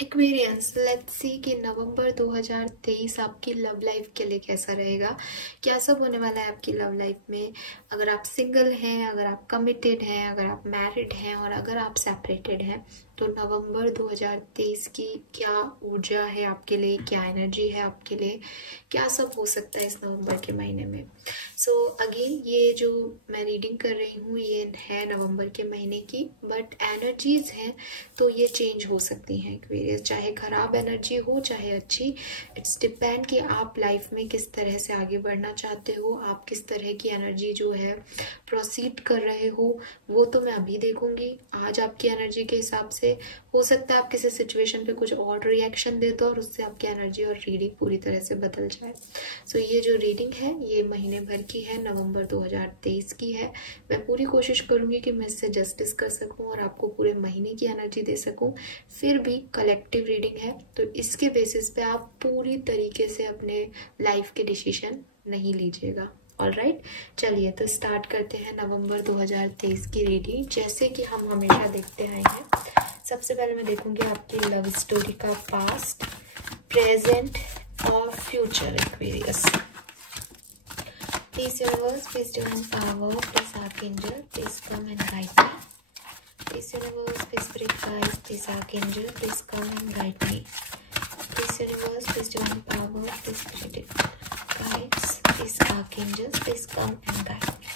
Aquarians, let's see कि नवंबर 2023 आपकी love life के लिए कैसा रहेगा, क्या सब होने वाला है आपकी लव लाइफ में। अगर आप सिंगल हैं, अगर आप कमिटेड हैं, अगर आप मैरिड हैं और अगर आप सेपरेटेड हैं, तो नवंबर 2023 की क्या ऊर्जा है आपके लिए, क्या एनर्जी है आपके लिए, क्या सब हो सकता है इस नवंबर के महीने में। सो अगेन ये जो मैं रीडिंग कर रही हूँ ये है नवंबर के महीने की, बट एनर्जीज हैं तो ये चेंज हो सकती हैं एक्वेरियस, चाहे खराब एनर्जी हो चाहे अच्छी। इट्स डिपेंड कि आप लाइफ में किस तरह से आगे बढ़ना चाहते हो, आप किस तरह की एनर्जी जो है प्रोसीड कर रहे हो, वो तो मैं अभी देखूंगी। आज आपकी एनर्जी के हिसाब से हो सकता है आप किसी सिचुएशन पे कुछ और रिएक्शन दे दो और उससे आपकी एनर्जी और रीडिंग पूरी तरह से बदल जाए। सो ये जो रीडिंग है ये महीने भर की है, नवंबर 2023 की है। मैं पूरी कोशिश करूंगी कि मैं इससे जस्टिस कर सकूं और आपको पूरे महीने की एनर्जी दे सकूं। फिर भी कलेक्टिव रीडिंग है तो इसके बेसिस पे आप पूरी तरीके से अपने लाइफ के डिसीजन नहीं लीजिएगा। ऑलराइट, चलिए तो स्टार्ट करते हैं नवंबर 2023 की रीडिंग, जैसे कि हम हमेशा देखते आए हैं। सबसे पहले मैं देखूंगी आपकी लव स्टोरी का पास्ट, प्रेजेंट और future Aquarius. Please universe, please divine power, please archangel, please come and guide me. Please universe, please spirit guides, please archangel, please come and guide me. Please universe, please divine power, please spirit guides, please archangels, please come and guide me.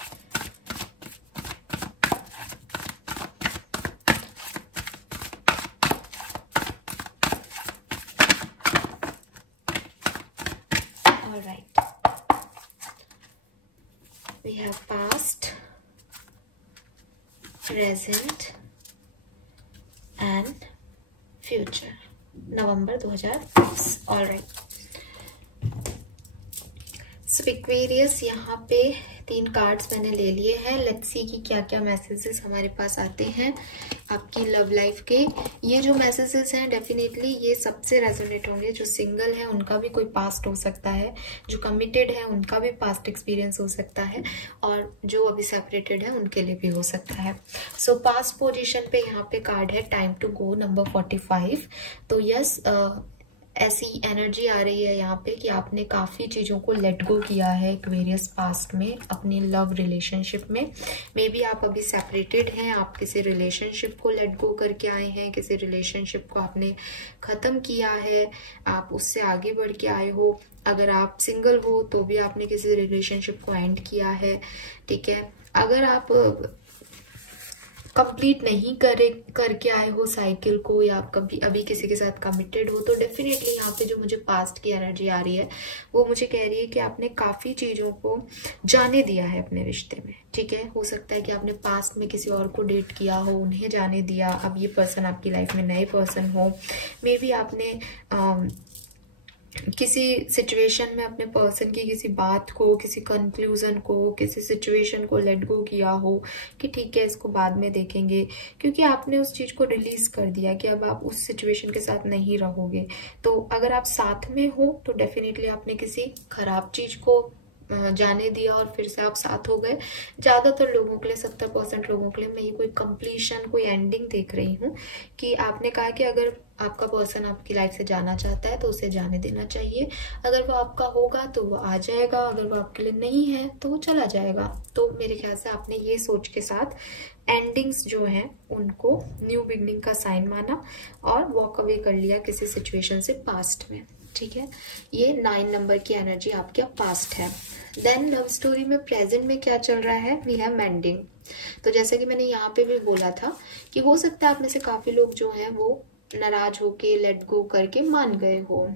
All right. We have past, present and future. November 2023. All right. So Aquarius, यहाँ पे 3 cards मैंने ले लिए हैं। Let's see कि क्या क्या messages हमारे पास आते हैं आपकी लव लाइफ के। ये जो मैसेजेस हैं डेफिनेटली ये सबसे रेजोनेट होंगे। जो सिंगल है उनका भी कोई पास्ट हो सकता है, जो कमिटेड है उनका भी पास्ट एक्सपीरियंस हो सकता है, और जो अभी सेपरेटेड है उनके लिए भी हो सकता है। सो पास्ट पोजीशन पे यहाँ पे कार्ड है टाइम टू गो नंबर 45। तो यस, ऐसी एनर्जी आ रही है यहाँ पे कि आपने काफ़ी चीज़ों को लेट गो किया है एक्वेरियस पास्ट में अपने लव रिलेशनशिप में। मे बी आप अभी सेपरेटेड हैं, आप किसी रिलेशनशिप को लेट गो करके आए हैं, किसी रिलेशनशिप को आपने ख़त्म किया है, आप उससे आगे बढ़ के आए हो। अगर आप सिंगल हो तो भी आपने किसी रिलेशनशिप को एंड किया है, ठीक है। अगर आप कंप्लीट नहीं करके आए हो साइकिल को, या आप कभी अभी किसी के साथ कमिटेड हो, तो डेफिनेटली यहाँ पे जो मुझे पास्ट की एनर्जी आ रही है वो मुझे कह रही है कि आपने काफ़ी चीज़ों को जाने दिया है अपने रिश्ते में, ठीक है। हो सकता है कि आपने पास्ट में किसी और को डेट किया हो, उन्हें जाने दिया, अब ये पर्सन आपकी लाइफ में नए पर्सन हो। मे बी आपने किसी सिचुएशन में अपने पर्सन की किसी बात को, किसी कंक्लूजन को, किसी सिचुएशन को लेट गो किया हो कि ठीक है इसको बाद में देखेंगे, क्योंकि आपने उस चीज़ को रिलीज कर दिया कि अब आप उस सिचुएशन के साथ नहीं रहोगे। तो अगर आप साथ में हो तो डेफिनेटली आपने किसी खराब चीज़ को जाने दिया और फिर से आप साथ हो गए। ज़्यादातर लोगों के लिए, 70% लोगों के लिए मैं ये कोई कंप्लीशन, कोई एंडिंग देख रही हूँ कि आपने कहा कि अगर आपका पर्सन आपकी लाइफ से जाना चाहता है तो उसे जाने देना चाहिए। अगर वो आपका होगा तो वो आ जाएगा, अगर वो आपके लिए नहीं है तो वो चला जाएगा। तो मेरे ख्याल से आपने ये सोच के साथ एंडिंग्स जो हैं उनको न्यू बिगनिंग का साइन माना और वॉक अवे कर लिया किसी सिचुएशन से पास्ट में, ठीक है। ये 9 नंबर की एनर्जी आपके पास्ट है। देन लव स्टोरी में प्रेजेंट में क्या चल रहा है, वी हैव मेंडिंग। तो जैसे कि मैंने यहाँ पे भी बोला था कि हो सकता है आप में से काफी लोग जो हैं वो नाराज होके लेट गो करके मान गए हो,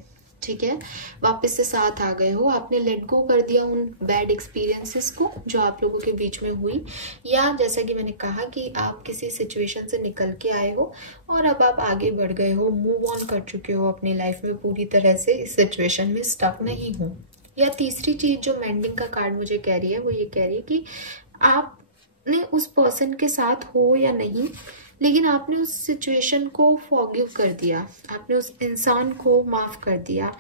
ठीक है, वापस से साथ आ गए हो, आपने लेट गो कर दिया उन बैड एक्सपीरियंसेस को जो आप लोगों के बीच में हुई, या जैसा कि मैंने कहा कि आप किसी सिचुएशन से निकल के आए हो और अब आप आगे बढ़ गए हो, मूव ऑन कर चुके हो अपनी लाइफ में, पूरी तरह से इस सिचुएशन में स्टक नहीं हो। या तीसरी चीज जो मेंडिंग का कार्ड मुझे कह रही है वो ये कह रही है कि आपने उस पर्सन के साथ हो या नहीं, लेकिन आपने उस सिचुएशन को फॉरगिव कर दिया, आपने उस इंसान को माफ़ कर दिया।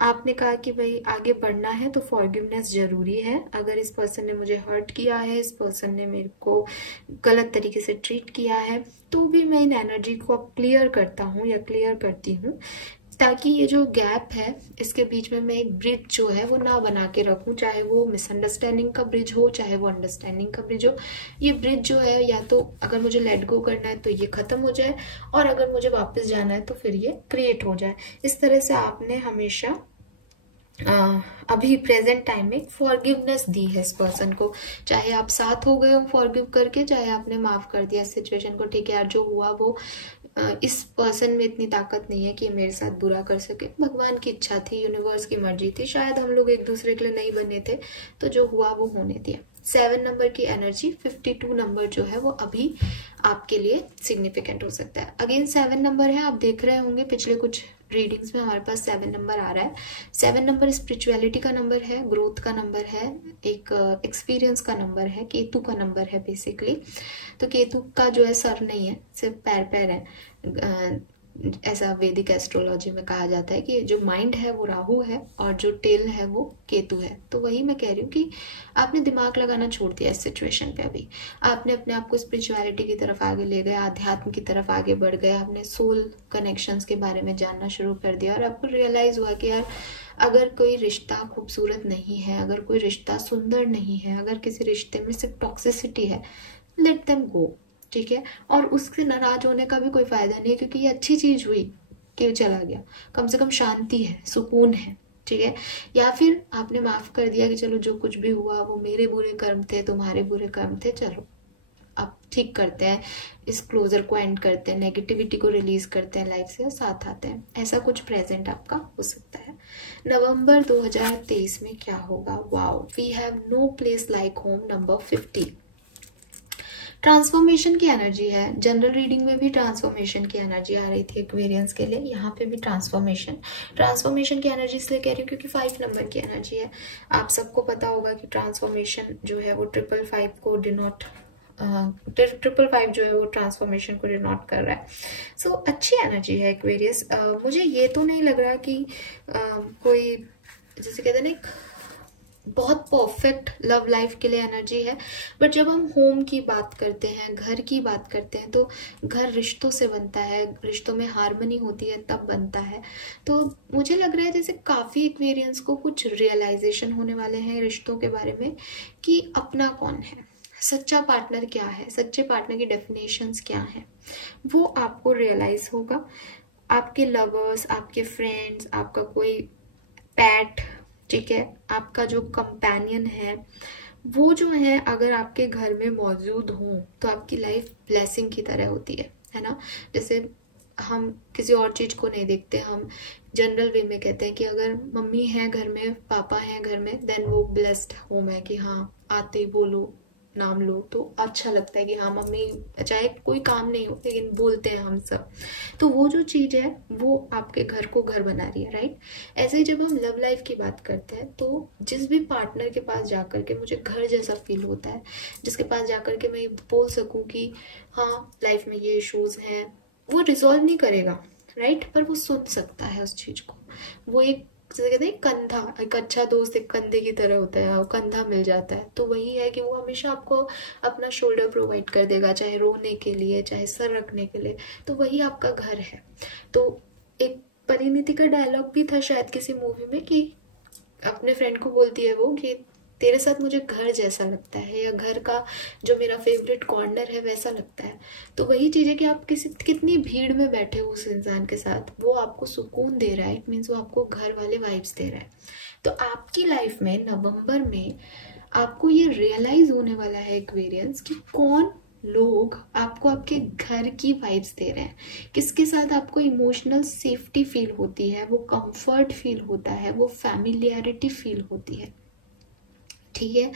आपने कहा कि भाई आगे बढ़ना है तो फॉरगिवनेस ज़रूरी है। अगर इस पर्सन ने मुझे हर्ट किया है, इस पर्सन ने मेरे को गलत तरीके से ट्रीट किया है, तो भी मैं इन एनर्जी को अब क्लियर करता हूँ या क्लियर करती हूँ, ताकि ये जो गैप है इसके बीच में मैं एक ब्रिज जो है वो ना बना के रखूं, चाहे वो मिसअंडरस्टैंडिंग का ब्रिज हो, चाहे वो अंडरस्टैंडिंग का ब्रिज हो। ये ब्रिज जो है, या तो अगर मुझे लेट गो करना है तो ये खत्म हो जाए, और अगर मुझे वापस जाना है तो फिर ये क्रिएट हो जाए। इस तरह से आपने हमेशा अभी प्रेजेंट टाइम में फॉरगिवनेस दी है इस पर्सन को, चाहे आप साथ हो गए हो फॉरगिव करके, चाहे आपने माफ कर दिया सिचुएशन को। ठीक है यार, जो हुआ वो इस पर्सन में इतनी ताकत नहीं है कि मेरे साथ बुरा कर सके, भगवान की इच्छा थी, यूनिवर्स की मर्जी थी, शायद हम लोग एक दूसरे के लिए नहीं बने थे, तो जो हुआ वो होने दिया। 7 नंबर की एनर्जी, 52 नंबर जो है वो अभी आपके लिए सिग्निफिकेंट हो सकता है। अगेन 7 नंबर है, आप देख रहे होंगे पिछले कुछ रीडिंग्स में हमारे पास 7 नंबर आ रहा है। 7 नंबर स्पिरिचुअलिटी का नंबर है, ग्रोथ का नंबर है, एक एक्सपीरियंस का नंबर है, केतु का नंबर है बेसिकली। तो केतु का जो है सर नहीं है, सिर्फ पैर है। ऐसा वैदिक एस्ट्रोलॉजी में कहा जाता है कि जो माइंड है वो राहु है और जो टेल है वो केतु है। तो वही मैं कह रही हूँ कि आपने दिमाग लगाना छोड़ दिया इस सिचुएशन पे। अभी आपने अपने आप को स्पिरिचुअलिटी की तरफ आगे ले गए, आध्यात्म की तरफ आगे बढ़ गए, आपने सोल कनेक्शंस के बारे में जानना शुरू कर दिया, और आपको रियलाइज हुआ कि यार अगर कोई रिश्ता खूबसूरत नहीं है, अगर कोई रिश्ता सुंदर नहीं है, अगर किसी रिश्ते में सिर्फ टॉक्सिसिटी है, लेट देम गो। ठीक है, और उससे नाराज होने का भी कोई फायदा नहीं है, क्योंकि ये अच्छी चीज हुई कि चला गया, कम से कम शांति है, सुकून है। ठीक है, या फिर आपने माफ कर दिया कि चलो जो कुछ भी हुआ वो मेरे बुरे कर्म थे, तुम्हारे बुरे कर्म थे, चलो अब ठीक करते हैं, इस क्लोजर को एंड करते हैं, नेगेटिविटी को रिलीज करते हैं लाइफ से और साथ आते हैं। ऐसा कुछ प्रेजेंट आपका हो सकता है। नवंबर 2023 में क्या होगा? Wow, we have no place like home, number 50। Transformation की एनर्जी है। जनरल रीडिंग में भी ट्रांसफॉर्मेशन की एनर्जी आ रही थी एक्वेरियंस के लिए, यहाँ पे भी ट्रांसफॉर्मेशन की एनर्जी इसलिए कह रही हूँ क्योंकि 5 नंबर की एनर्जी है। आप सबको पता होगा कि ट्रांसफॉर्मेशन जो है वो 555 को डिनोट 555 जो है वो ट्रांसफॉर्मेशन को डिनोट कर रहा है। सो अच्छी एनर्जी है एक्वेरियस। मुझे ये तो नहीं लग रहा कि कोई जैसे कहते हैं ना एक बहुत परफेक्ट लव लाइफ के लिए एनर्जी है, बट जब हम होम की बात करते हैं, घर की बात करते हैं, तो घर रिश्तों से बनता है, रिश्तों में हार्मनी होती है तब बनता है। तो मुझे लग रहा है जैसे काफ़ी एक्वेरियंस को कुछ रियलाइजेशन होने वाले हैं रिश्तों के बारे में, कि अपना कौन है, सच्चा पार्टनर क्या है, सच्चे पार्टनर की डेफिनेशंस क्या हैं, वो आपको रियलाइज होगा। आपके लवर्स, आपके फ्रेंड्स, आपका कोई पैट, ठीक है, आपका जो कंपेनियन है, वो जो है अगर आपके घर में मौजूद हो तो आपकी लाइफ ब्लेसिंग की तरह होती है ना। जैसे हम किसी और चीज को नहीं देखते, हम जनरल वे में कहते हैं कि अगर मम्मी है घर में, पापा है घर में, देन वो ब्लेस्ड होम है, कि हाँ आते ही बोलो, नाम लो तो अच्छा लगता है कि हाँ मम्मी, चाहे कोई काम नहीं हो लेकिन बोलते हैं हम सब। तो वो जो चीज है वो आपके घर को घर बना रही है, राइट। ऐसे ही जब हम लव लाइफ की बात करते हैं तो जिस भी पार्टनर के पास जाकर के मुझे घर जैसा फील होता है, जिसके पास जाकर के मैं बोल सकूं कि हाँ लाइफ में ये इश्यूज हैं, वो रिजॉल्व नहीं करेगा, राइट, पर वो सुन सकता है उस चीज को। वो एक जैसे कहते हैं कंधा, एक अच्छा दोस्त एक कंधे की तरह होता है, कंधा मिल जाता है। तो वही है कि वो हमेशा आपको अपना शोल्डर प्रोवाइड कर देगा, चाहे रोने के लिए, चाहे सर रखने के लिए। तो वही आपका घर है। तो एक परिणीति का डायलॉग भी था शायद किसी मूवी में, कि अपने फ्रेंड को बोलती है वो कि तेरे साथ मुझे घर जैसा लगता है, या घर का जो मेरा फेवरेट कॉर्नर है वैसा लगता है। तो वही चीज़ है कि आप कितनी भीड़ में बैठे हो उस इंसान के साथ, वो आपको सुकून दे रहा है, इट मीन्स वो आपको घर वाले वाइब्स दे रहा है। तो आपकी लाइफ में नवंबर में आपको ये रियलाइज होने वाला है एक्वेरियंस, कि कौन लोग आपको आपके घर की वाइब्स दे रहे हैं, किसके साथ आपको इमोशनल सेफ्टी फील होती है, वो कंफर्ट फील होता है, वो फैमिलियरिटी फील होती है। ठीक है,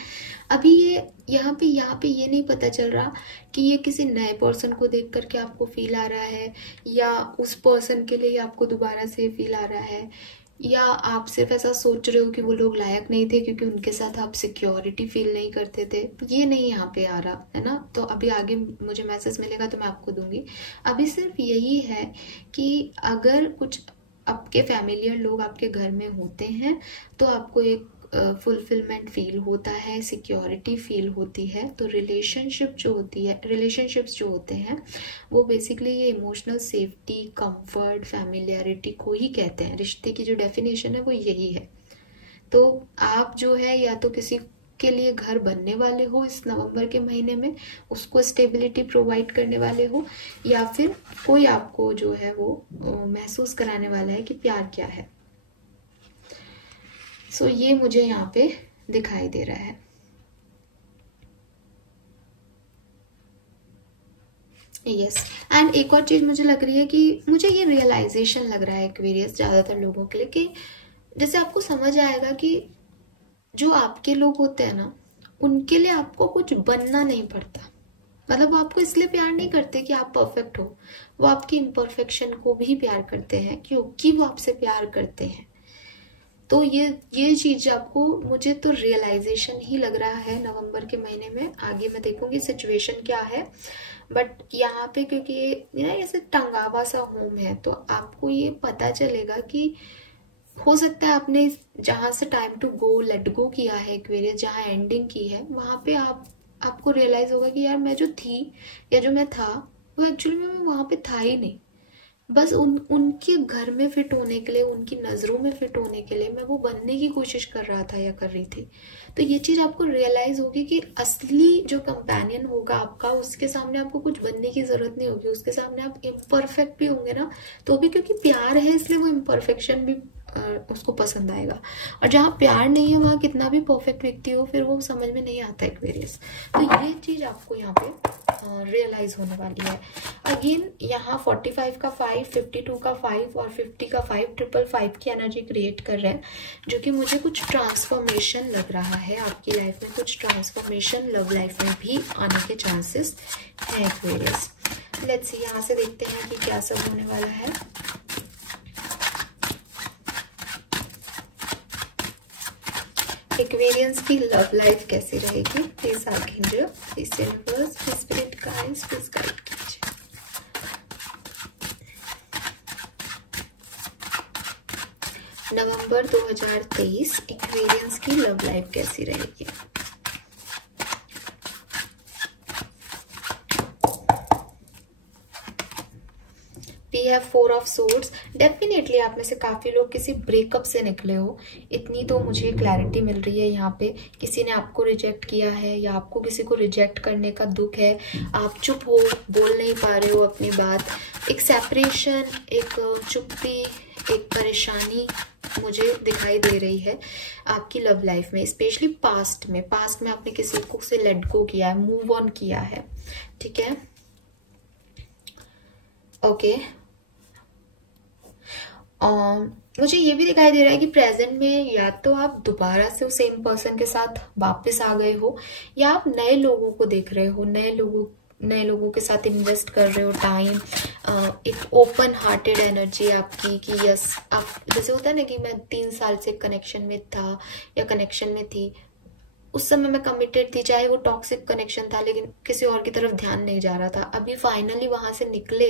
अभी ये यहाँ पे ये नहीं पता चल रहा कि ये किसी नए पर्सन को देख करके आपको फील आ रहा है, या उस पर्सन के लिए आपको दोबारा से फील आ रहा है, या आप सिर्फ ऐसा सोच रहे हो कि वो लोग लायक नहीं थे क्योंकि उनके साथ आप सिक्योरिटी फील नहीं करते थे, ये नहीं यहाँ पे आ रहा है ना। तो अभी आगे मुझे मैसेज मिलेगा तो मैं आपको दूंगी। अभी सिर्फ यही है कि अगर कुछ आपके फैमिलियर लोग आपके घर में होते हैं तो आपको एक फुलफिलमेंट फील होता है, सिक्योरिटी फील होती है। तो रिलेशनशिप्स जो होते हैं वो बेसिकली ये इमोशनल सेफ्टी, कंफर्ट, फैमिलियरिटी को ही कहते हैं। रिश्ते की जो डेफिनेशन है वो यही है। तो आप जो है या तो किसी के लिए घर बनने वाले हो इस नवंबर के महीने में, उसको स्टेबिलिटी प्रोवाइड करने वाले हो, या फिर कोई आपको जो है वो महसूस कराने वाला है कि प्यार क्या है। सो ये मुझे यहाँ पे दिखाई दे रहा है। यस एंड एक और चीज मुझे लग रही है कि मुझे ये रियलाइजेशन लग रहा है एक्वेरियस ज्यादातर लोगों के लिए, कि जैसे आपको समझ आएगा कि जो आपके लोग होते हैं ना, उनके लिए आपको कुछ बनना नहीं पड़ता। मतलब वो आपको इसलिए प्यार नहीं करते कि आप परफेक्ट हो, वो आपकी इम्परफेक्शन को भी प्यार करते हैं क्योंकि वो आपसे प्यार करते हैं। तो ये चीज आपको, मुझे तो रियलाइजेशन ही लग रहा है नवंबर के महीने में। आगे मैं देखूंगी सिचुएशन क्या है, बट यहाँ पे क्योंकि ये ना ऐसे टंगावा सा होम है, तो आपको ये पता चलेगा कि हो सकता है आपने जहां से time to go let go किया है एक्वेरियस, जहां एंडिंग की है, वहां पे आपको रियलाइज होगा कि यार मैं जो थी या जो मैं था वो एक्चुअली में मैं वहां पे था ही नहीं। बस उनके घर में फिट होने के लिए, उनकी नजरों में फिट होने के लिए मैं वो बनने की कोशिश कर रहा था या कर रही थी। तो ये चीज आपको रियलाइज होगी कि असली जो कंपेनियन होगा आपका, उसके सामने आपको कुछ बनने की जरूरत नहीं होगी। उसके सामने आप इम्परफेक्ट भी होंगे ना, तो भी क्योंकि प्यार है इसलिए वो इम्परफेक्शन भी उसको पसंद आएगा। और जहाँ प्यार नहीं है वहां कितना भी परफेक्ट व्यक्ति हो फिर वो समझ में नहीं आता एक्वेरियस। तो ये चीज आपको यहाँ पे रियलाइज होने वाली है। अगेन यहाँ 45 का 5, 52 का 5 और 50 का 5, 555 की एनर्जी क्रिएट कर रहे हैं, जो कि मुझे कुछ ट्रांसफॉर्मेशन लग रहा है आपकी लाइफ में। कुछ ट्रांसफॉर्मेशन लव लाइफ में भी आने के चांसेस हैं एक्वेरियस। लेट्स सी यहाँ से देखते हैं कि क्या सब होने वाला है। एक्वेरियंस की लव लाइफ कैसी रहेगी? Please archangel, please universe, please spirit guides, please guide कीजिए। नवंबर 2023 एक्वेरियंस की लव लाइफ कैसी रहेगी? We have 4 of Swords। Definitely आप में से काफी लोग किसी ब्रेकअप से निकले हो, इतनी तो मुझे क्लैरिटी मिल रही है यहाँ पे। किसी ने आपको रिजेक्ट किया है या आपको किसी को रिजेक्ट करने का दुख है, आप चुप हो, बोल नहीं पा रहे हो अपनी बात। एक सेपरेशन, एक चुप्पी, एक परेशानी मुझे दिखाई दे रही है आपकी लव लाइफ में, स्पेशली पास्ट में आपने किसी को से लेट गो किया है, मूव ऑन किया है। ठीक है, ओके। मुझे ये भी दिखाई दे रहा है कि प्रेजेंट में या तो आप दोबारा से उस सेम पर्सन के साथ वापस आ गए हो, या आप नए लोगों को देख रहे हो, नए लोगों के साथ इन्वेस्ट कर रहे हो टाइम। एक ओपन हार्टेड एनर्जी आपकी कि यस, आप जैसे होता है ना कि मैं 3 साल से कनेक्शन में था या कनेक्शन में थी, उस समय मैं कमिटेड थी, चाहे वो टॉक्सिक कनेक्शन था लेकिन किसी और की तरफ ध्यान नहीं जा रहा था। अभी फाइनली वहां से निकले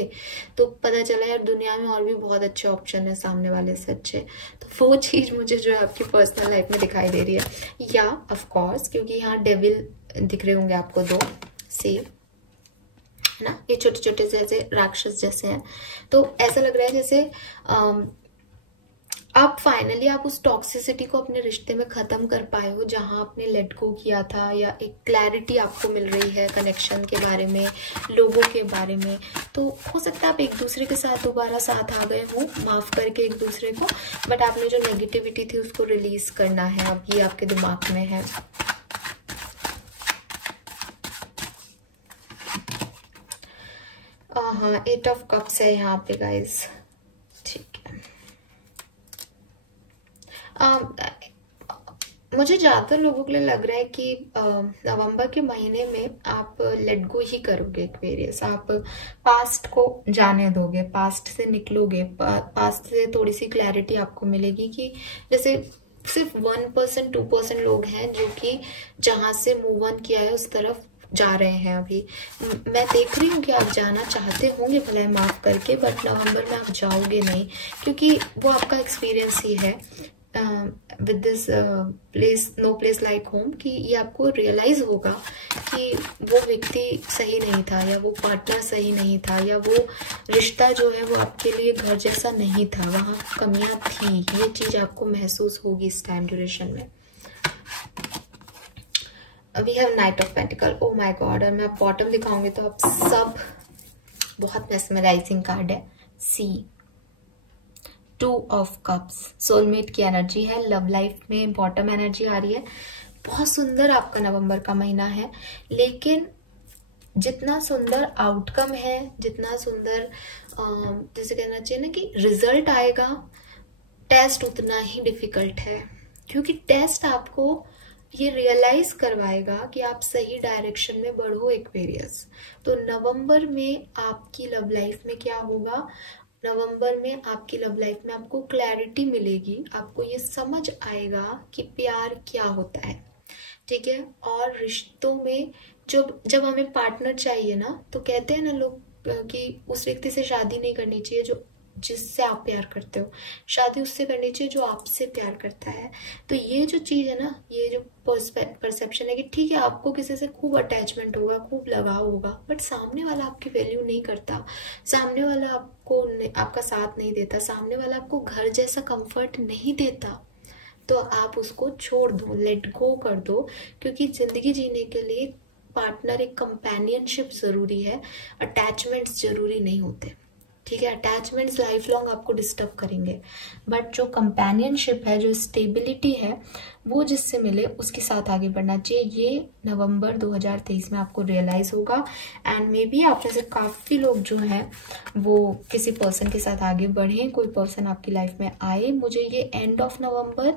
तो पता चला यार दुनिया में और भी बहुत अच्छे ऑप्शन है सामने वाले से अच्छे। तो वो चीज मुझे जो है आपकी पर्सनल लाइफ में दिखाई दे रही है। या ऑफ कोर्स क्योंकि यहाँ डेविल दिख रहे होंगे आपको 2 से, है ना, ये छोटे छोटे से ऐसे राक्षस जैसे हैं। तो ऐसा लग रहा है जैसे आप फाइनली आप उस टॉक्सिसिटी को अपने रिश्ते में खत्म कर पाए हो जहां आपने लेट गो किया था, या एक क्लैरिटी आपको मिल रही है कनेक्शन के बारे में, लोगों के बारे में। तो हो सकता है आप एक दूसरे के साथ दोबारा साथ आ गए हो, माफ करके एक दूसरे को, बट आपने जो नेगेटिविटी थी उसको रिलीज करना है, अब ये आपके दिमाग में है। हाँ, 8 ऑफ कप्स है यहाँ पे गाइस। ठीक है, मुझे ज़्यादातर लोगों के लिए लग रहा है कि नवंबर के महीने में आप लेट गो ही करोगे एक्वेरियस। आप पास्ट को जाने दोगे, पास्ट से निकलोगे, पास्ट से थोड़ी सी क्लैरिटी आपको मिलेगी कि जैसे सिर्फ 1% 2% लोग हैं जो कि जहाँ से मूव ऑन किया है उस तरफ जा रहे हैं। अभी मैं देख रही हूँ कि आप जाना चाहते होंगे भले माफ करके, बट नवंबर में आप जाओगे नहीं, क्योंकि वो आपका एक्सपीरियंस ही है with this place, no place like home, कि ये आपको रियलाइज होगा कि वो व्यक्ति सही नहीं था, या वो पार्टनर सही नहीं था, या वो रिश्ता जो है वो आपके लिए घर जैसा नहीं था, वहाँ कमियां थी। ये चीज आपको महसूस होगी इस टाइम ड्यूरेशन में। We have knight of pentacle. Oh my god, और मैं आप बॉटम दिखाऊंगी तो आप सब, बहुत मेस्मराइजिंग कार्ड है। सी 2 ऑफ कप्स, सोलमेट की एनर्जी है। लव लाइफ में बॉटम एनर्जी आ रही है। बहुत सुंदर आपका नवंबर का महीना है, लेकिन जितना सुंदर आउटकम है, जितना सुंदर जैसे कहना चाहिए ना कि रिजल्ट आएगा, टेस्ट उतना ही डिफिकल्ट है, क्योंकि टेस्ट आपको ये रियलाइज करवाएगा कि आप सही डायरेक्शन में बढ़ो एक्वेरियस। तो नवंबर में आपकी लव लाइफ में क्या होगा, नवंबर में आपकी लव लाइफ में आपको क्लैरिटी मिलेगी, आपको ये समझ आएगा कि प्यार क्या होता है, ठीक है। और रिश्तों में जब हमें पार्टनर चाहिए ना, तो कहते हैं ना लोग कि उस व्यक्ति से शादी नहीं करनी चाहिए जो जिससे आप प्यार करते हो, शादी उससे करनी चाहिए जो आपसे प्यार करता है। तो ये जो चीज है ना, ये जो परसेप्शन है कि ठीक है आपको किसी से खूब अटैचमेंट होगा, खूब लगाव होगा, बट सामने वाला आपकी वैल्यू नहीं करता, सामने वाला आपको आपका साथ नहीं देता, सामने वाला आपको घर जैसा कंफर्ट नहीं देता, तो आप उसको छोड़ दो, लेट गो कर दो। क्योंकि जिंदगी जीने के लिए पार्टनर, एक कंपेनियनशिप जरूरी है, अटैचमेंट्स जरूरी नहीं होते, ठीक है। अटैचमेंट्स लाइफ लॉन्ग आपको डिस्टर्ब करेंगे, बट जो कंपेनियनशिप है, जो स्टेबिलिटी है, वो जिससे मिले उसके साथ आगे बढ़ना चाहिए। ये नवंबर 2023 में आपको रियलाइज होगा। एंड मे बी आप में से काफ़ी लोग जो हैं वो किसी पर्सन के साथ आगे बढ़े, कोई पर्सन आपकी लाइफ में आए। मुझे ये एंड ऑफ नवंबर,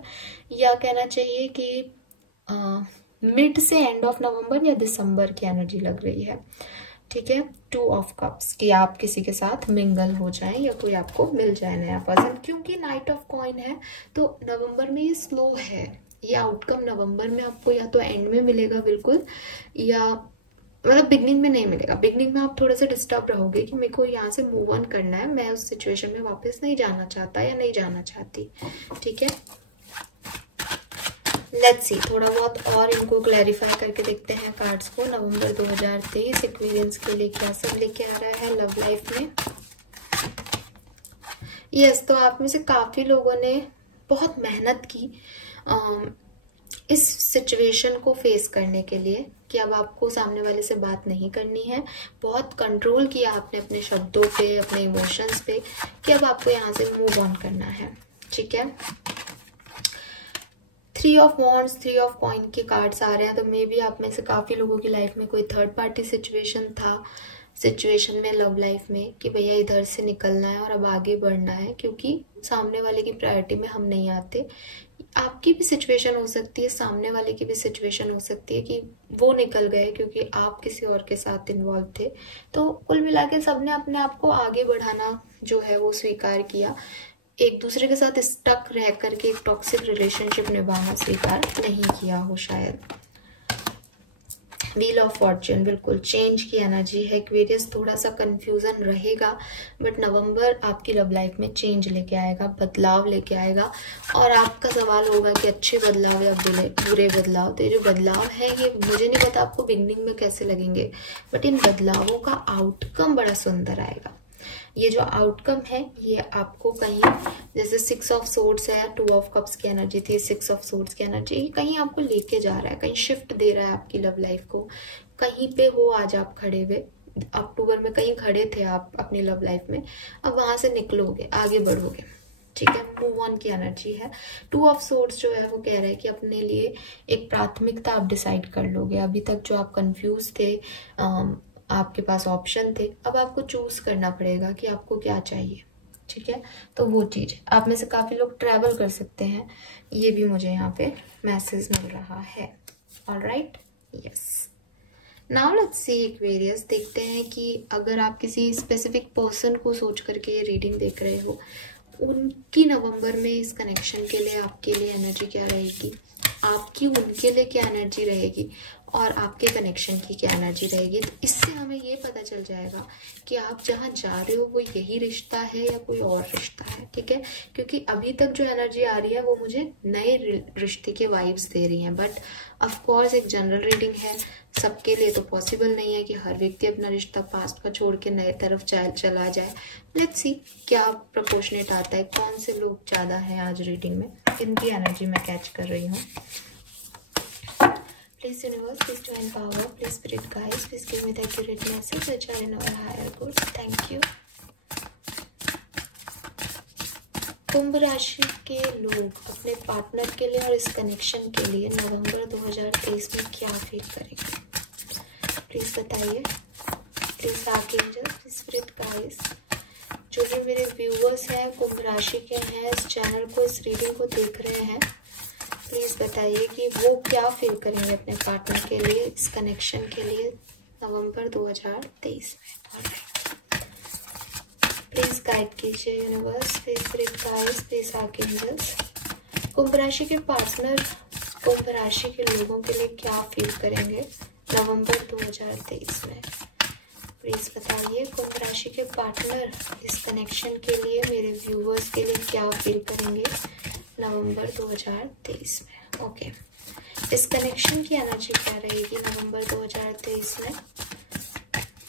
या कहना चाहिए कि मिड से एंड ऑफ नवंबर या दिसंबर की एनर्जी लग रही है, ठीक है। 2 ऑफ कप्स, कि आप किसी के साथ मिंगल हो जाएं या कोई आपको मिल जाए नया पर्सन, क्योंकि नाइट ऑफ कॉइन है तो नवंबर में ये स्लो है। ये आउटकम नवंबर में आपको या तो एंड में मिलेगा बिल्कुल, या मतलब बिगनिंग में नहीं मिलेगा। बिगनिंग में आप थोड़े से डिस्टर्ब रहोगे कि मेरे को यहाँ से मूव ऑन करना है, मैं उस सिचुएशन में वापस नहीं जाना चाहता या नहीं जाना चाहती, ठीक है। लेट्स सी, थोड़ा बहुत और इनको क्लैरिफाई करके देखते हैं कार्ड्स को। नवंबर 2023 एक्वेरियंस के लिए क्या सब लेके आ रहा है लव लाइफ में। यस, तो आप में से काफी लोगों ने बहुत मेहनत की इस सिचुएशन को फेस करने के लिए, कि अब आपको सामने वाले से बात नहीं करनी है। बहुत कंट्रोल किया आपने अपने शब्दों पे, अपने इमोशंस पे, कि अब आपको यहाँ से मूव ऑन करना है, ठीक है। 3 ऑफ वॉन्ड्स, 3 ऑफ कॉइन के कार्ड्स आ रहे हैं, तो मे बी आप में से काफी लोगों की लाइफ में कोई थर्ड पार्टी सिचुएशन में लव लाइफ में, कि भैया इधर से निकलना है और अब आगे बढ़ना है, क्योंकि सामने वाले की प्रायोरिटी में हम नहीं आते। आपकी भी सिचुएशन हो सकती है, सामने वाले की भी सिचुएशन हो सकती है कि वो निकल गए क्योंकि आप किसी और के साथ इन्वॉल्व थे। तो कुल मिला के सबने अपने आप को आगे बढ़ाना जो है वो स्वीकार किया। एक दूसरे के साथ स्टक रह करके एक टॉक्सिक रिलेशनशिप निभाना स्वीकार नहीं किया हो शायद। व्हील ऑफ फॉर्च्यून, बिल्कुल चेंज की एनर्जी है एक्वेरियस। थोड़ा सा कंफ्यूजन रहेगा, बट नवंबर आपकी लव लाइफ में चेंज लेके आएगा, बदलाव लेके आएगा। और आपका सवाल होगा कि अच्छे बदलाव या बुरे बदलाव। तो ये जो बदलाव है ये मुझे नहीं पता आपको बिगनिंग में कैसे लगेंगे, बट इन बदलावों का आउटकम बड़ा सुंदर आएगा। ये जो आउटकम है ये आपको कहीं, जैसे 6 ऑफ सोर्ड्स है, 2 ऑफ कप्स की एनर्जी थी, 6 ऑफ सोर्ड्स की एनर्जी, ये कहीं आपको लेके जा रहा है, कहीं शिफ्ट दे रहा है आपकी लव लाइफ को। कहीं पे हो आज आप खड़े हुए, अक्टूबर में कहीं खड़े थे आप अपनी लव लाइफ में, अब वहां से निकलोगे, आगे बढ़ोगे, ठीक है। मूव ऑन की एनर्जी है। 2 ऑफ सोर्ड्स जो है वो कह रहा है कि अपने लिए एक प्राथमिकता आप डिसाइड कर लोगे। अभी तक जो आप कंफ्यूज थे, आपके पास ऑप्शन थे, अब आपको चूज करना पड़ेगा कि आपको क्या चाहिए, ठीक है, तो वो चीज आप में से काफी लोग ट्रैवल कर सकते हैं, ये भी मुझे यहाँ पे मैसेज मिल रहा है। Alright, yes. Now let's see Aquarius, देखते हैं कि अगर आप किसी स्पेसिफिक पर्सन को सोच करके ये रीडिंग देख रहे हो, उनकी नवंबर में इस कनेक्शन के लिए आपके लिए एनर्जी क्या रहेगी, आपकी उनके लिए क्या एनर्जी रहेगी और आपके कनेक्शन की क्या एनर्जी रहेगी। तो इससे हमें ये पता चल जाएगा कि आप जहाँ जा रहे हो वो यही रिश्ता है या कोई और रिश्ता है, ठीक है। क्योंकि अभी तक जो एनर्जी आ रही है वो मुझे नए रिश्ते के वाइब्स दे रही हैं, बट ऑफ कोर्स एक जनरल रीडिंग है, सबके लिए तो पॉसिबल नहीं है कि हर व्यक्ति अपना रिश्ता पास्ट का छोड़ के नए तरफ चला जाए। लेट्स सी क्या प्रोपोर्शनेट आता है, कौन से लोग ज़्यादा हैं आज रीडिंग में, इनकी एनर्जी मैं कैच कर रही हूँ। Please universe, please divine power, please spirit guides, please give me the accurate message which are in our higher good. Thank you. कुंभ राशि के लोग अपने पार्टनर के लिए और इस कनेक्शन के लिए नवंबर 2023 में क्या फील करेंगे, प्लीज बताइए। Please archangel, please spirit guides, जो भी मेरे व्यूअर्स हैं कुंभ राशि के हैं, इस चैनल को, इस रीडिंग को देख रहे हैं, प्लीज बताइए कि वो क्या फील करेंगे अपने पार्टनर के लिए, इस कनेक्शन के लिए नवंबर 2023 में। प्लीज गाइड कीजिए universe, please spirit guides, please archangels. कुंभ राशि के पार्टनर कुंभ राशि के लोगों के लिए क्या फील करेंगे नवंबर 2023 में, प्लीज बताइए। कुंभ राशि के पार्टनर इस कनेक्शन के लिए मेरे व्यूअर्स के लिए क्या फील करेंगे नवंबर 2023 में। ओके, इस कनेक्शन की एनर्जी क्या रहेगी नवंबर 2023 में।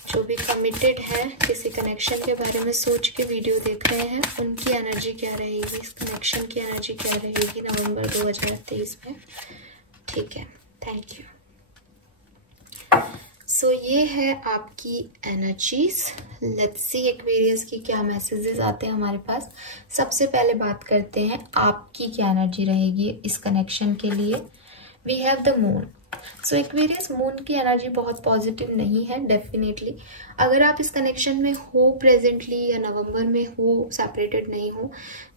जो भी कमिटेड है, किसी कनेक्शन के बारे में सोच के वीडियो देख रहे हैं, उनकी एनर्जी क्या रहेगी, इस कनेक्शन की एनर्जी क्या रहेगी नवंबर 2023 में। ठीक है, थैंक यू। सो ये है आपकी एनर्जीज। लेट्स सी एक्वेरियस की क्या मैसेजेस आते हैं हमारे पास। सबसे पहले बात करते हैं आपकी क्या एनर्जी रहेगी इस कनेक्शन के लिए। We have the moon. So Aquarius, moon की एनर्जी बहुत पॉजिटिव नहीं है डेफिनेटली। अगर आप इस कनेक्शन में हो प्रेजेंटली या नवंबर में हो, सेपरेटेड नहीं हो,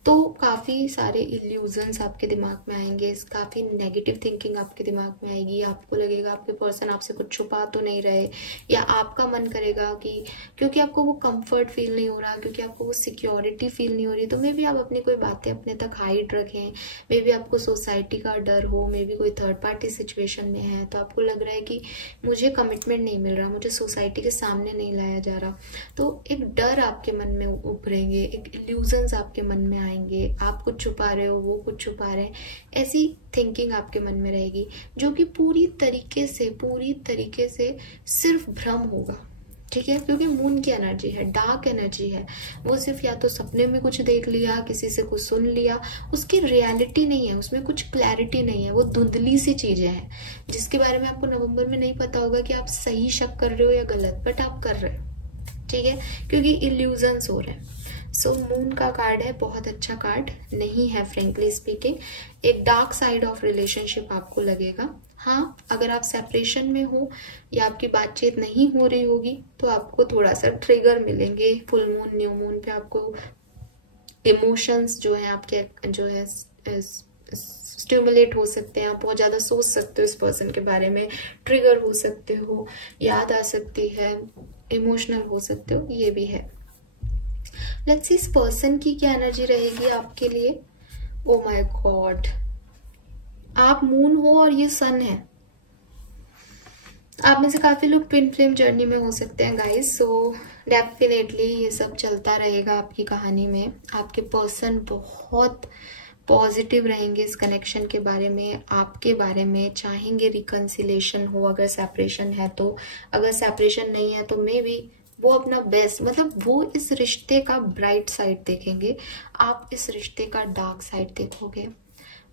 तो काफ़ी सारे इल्यूजन्स आपके दिमाग में आएंगे, काफ़ी नेगेटिव थिंकिंग आपके दिमाग में आएगी। आपको लगेगा आपके पर्सन आपसे कुछ छुपा तो नहीं रहे, या आपका मन करेगा कि क्योंकि आपको वो कंफर्ट फील नहीं हो रहा, क्योंकि आपको वो सिक्योरिटी फील नहीं हो रही, तो मे बी आप अपनी कोई बातें अपने तक हाइड रखें। मे बी आपको सोसाइटी का डर हो, मे बी कोई थर्ड पार्टी सिचुएशन में है, तो आपको लग रहा है कि मुझे कमिटमेंट नहीं मिल रहा, मुझे सोसाइटी के सामने नहीं लाया जा रहा। तो एक डर आपके मन में उभरेंगे, एक इल्यूजन्स आपके मन में आएंगे, आप कुछ छुपा रहे हो, वो कुछ छुपा रहे हैं, ऐसी थिंकिंग आपके मन में रहेगी, जो कि पूरी तरीके से सिर्फ भ्रम होगा। ठीक है, क्योंकि मून की एनर्जी है, डार्क एनर्जी है, वो सिर्फ या तो सपने में कुछ देख लिया, किसी से कुछ सुन लिया, उसकी रियलिटी नहीं है, उसमें कुछ क्लैरिटी नहीं है, वो धुंधली सी चीजें हैं जिसके बारे में आपको नवंबर में नहीं पता होगा कि आप सही शक कर रहे हो या गलत, बट आप कर रहे हो। ठीक है, क्योंकि इल्यूजन्स हो रहे हैं। सो मून का कार्ड है, बहुत अच्छा कार्ड नहीं है फ्रेंकली स्पीकिंग। एक डार्क साइड ऑफ रिलेशनशिप आपको लगेगा। हाँ, अगर आप सेपरेशन में हो या आपकी बातचीत नहीं हो रही होगी तो आपको थोड़ा सा ट्रिगर मिलेंगे। फुल मून, न्यू मून पे आपको इमोशंस जो है आपके जो है स्टिमुलेट हो सकते हैं। आप बहुत ज्यादा सोच सकते हो इस पर्सन के बारे में, ट्रिगर हो सकते हो, याद आ सकती है, इमोशनल हो सकते हो, ये भी है। लेट्स सी इस पर्सन की क्या एनर्जी रहेगी आपके लिए। ओ माय गॉड, आप मून हो और ये सन है। आप में से काफी लोग ट्विन फ्लेम जर्नी में हो सकते हैं गाइस। सो डेफिनेटली ये सब चलता रहेगा आपकी कहानी में। आपके पर्सन बहुत पॉजिटिव रहेंगे इस कनेक्शन के बारे में, आपके बारे में चाहेंगे रिकंसिलेशन हो अगर सेपरेशन है तो, अगर सेपरेशन नहीं है तो मे बी वो अपना बेस्ट, मतलब वो इस रिश्ते का ब्राइट साइड देखेंगे, आप इस रिश्ते का डार्क साइड देखोगे।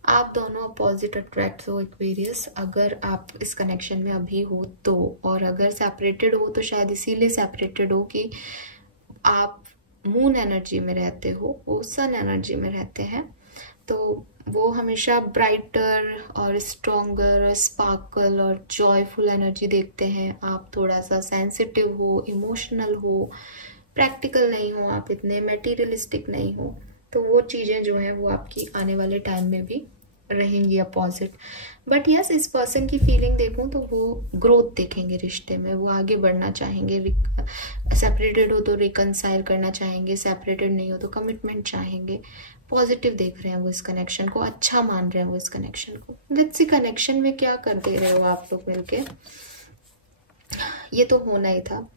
आप दोनों अपोजिट अट्रैक्ट हो एक्वेरियस, अगर आप इस कनेक्शन में अभी हो तो, और अगर सेपरेटेड हो तो शायद इसीलिए सेपरेटेड हो कि आप मून एनर्जी में रहते हो, वो सन एनर्जी में रहते हैं, तो वो हमेशा ब्राइटर और स्ट्रॉन्गर और स्पार्कल और जॉयफुल एनर्जी देखते हैं। आप थोड़ा सा सेंसिटिव हो, इमोशनल हो, प्रैक्टिकल नहीं हो, आप इतने मटेरियलिस्टिक नहीं हो, तो वो चीज़ें जो है वो आपकी आने वाले टाइम में भी रहेंगी अपोजिट। बट यस, इस पर्सन की फीलिंग देखूं तो वो ग्रोथ देखेंगे रिश्ते में, वो आगे बढ़ना चाहेंगे। सेपरेटेड हो तो रिकनसाइल करना चाहेंगे, सेपरेटेड नहीं हो तो कमिटमेंट चाहेंगे। पॉजिटिव देख रहे हैं वो इस कनेक्शन को, अच्छा मान रहे हैं वो इस कनेक्शन को। लेट्स सी कनेक्शन में क्या कर दे रहे हो आप लोग मिलके। ये तो होना ही था।